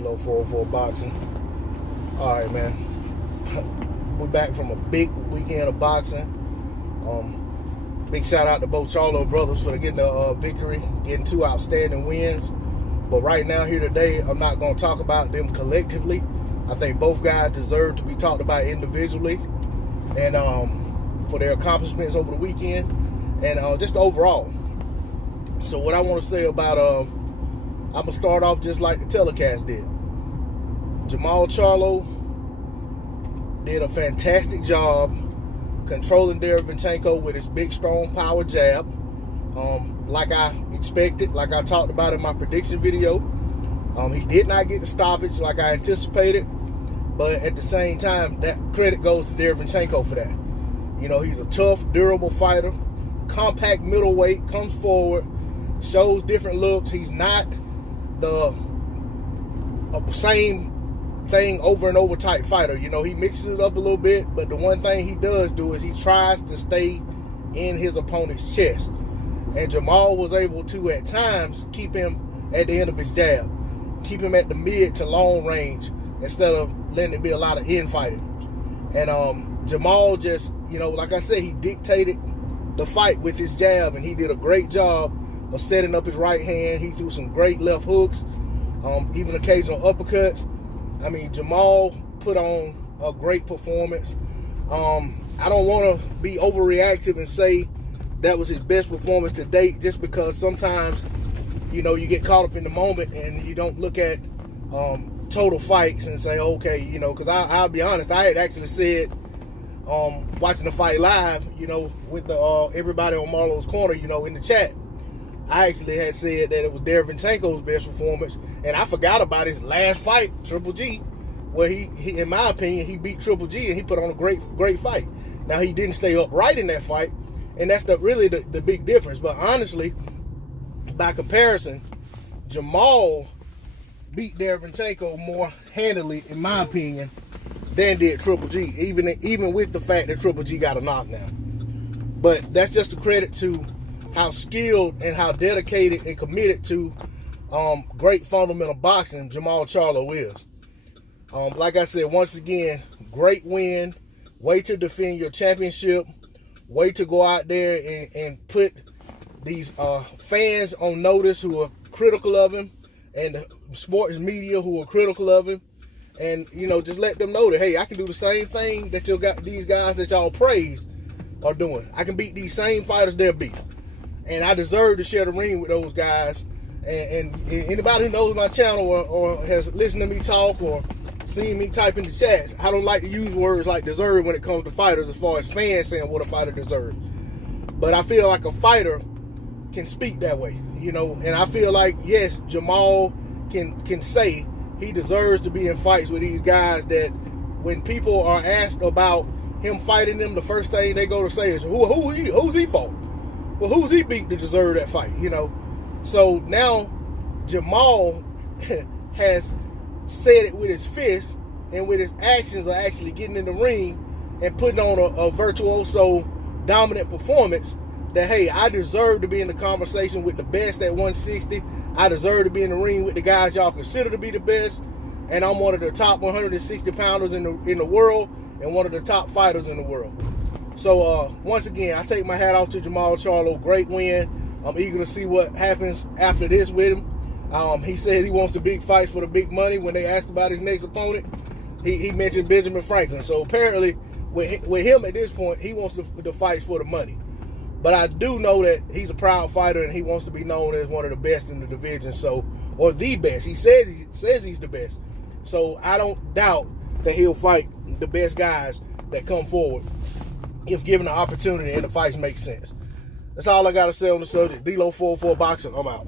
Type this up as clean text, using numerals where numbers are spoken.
D-Lo 404 Boxing. All right, man. We're back from a big weekend of boxing. Big shout out to both Charlo brothers for getting the victory, getting 2 outstanding wins. But right now, here today, I'm not going to talk about them collectively. I think both guys deserve to be talked about individually, and for their accomplishments over the weekend, and just overall. So what I want to say about, I'm going to start off just like the telecast did. Jermall Charlo did a fantastic job controlling Derevyanchenko with his big, strong power jab. Like I expected, like I talked about in my prediction video. He did not get the stoppage like I anticipated, but at the same time, that credit goes to Derevyanchenko for that. You know, he's a tough, durable fighter, compact middleweight, comes forward, shows different looks. He's not the same thing over and over type fighter. You know, he mixes it up a little bit, but the one thing he does do is he tries to stay in his opponent's chest. And Jermall was able to, at times, keep him at the end of his jab, keep him at the mid to long range instead of letting it be a lot of infighting. And Jermall just, you know, like I said, he dictated the fight with his jab, and he did a great job of setting up his right hand. He threw some great left hooks, even occasional uppercuts. I mean, Jermall put on a great performance. I don't want to be overreactive and say that was his best performance to date, just because sometimes, you know, you get caught up in the moment and you don't look at total fights and say, okay, you know, because I'll be honest, I had actually said, watching the fight live, you know, with the everybody on Marlo's Corner, you know, in the chat, I actually had said that it was Derevyanchenko's best performance, and I forgot about his last fight, Triple G, where he in my opinion, he beat Triple G and he put on a great fight. Now, he didn't stay upright in that fight, and that's really the big difference. But honestly, by comparison, Jermall beat Derevyanchenko more handily, in my opinion, than did Triple G, even with the fact that Triple G got a knockdown. But that's just a credit to how skilled and how dedicated and committed to great fundamental boxing Jermall Charlo is. Like I said, once again, great win. Way to defend your championship. Way to go out there and put these fans on notice who are critical of him, and the sports media who are critical of him. And, you know, just let them know that, hey, I can do the same thing that these guys that y'all praise are doing. I can beat these same fighters they're beat. And I deserve to share the ring with those guys. And anybody who knows my channel or has listened to me talk or seen me type in the chats, I don't like to use words like deserve when it comes to fighters, as far as fans saying what a fighter deserves. But I feel like a fighter can speak that way, you know. And I feel like, yes, Jermall can say he deserves to be in fights with these guys that when people are asked about him fighting them, the first thing they go to say is, who's he fought? Well, who's he beat to deserve that fight, you know? So now Jermall has said it with his fist, and with his actions are actually getting in the ring and putting on a virtuoso dominant performance that, hey, I deserve to be in the conversation with the best at 160. I deserve to be in the ring with the guys y'all consider to be the best, and I'm one of the top 160 pounders in the world and one of the top fighters in the world. So once again, I take my hat off to Jermall Charlo. Great win. I'm eager to see what happens after this with him. He said he wants the big fights for the big money. When they asked about his next opponent, he mentioned Benjamin Franklin. So apparently, with him at this point, he wants the fights for the money. But I do know that he's a proud fighter, and he wants to be known as one of the best in the division, or the best. He says he's the best. So I don't doubt that he'll fight the best guys that come forward if given the opportunity and the fights make sense. That's all I got to say on the subject. D-Lo 404 Boxing, I'm out.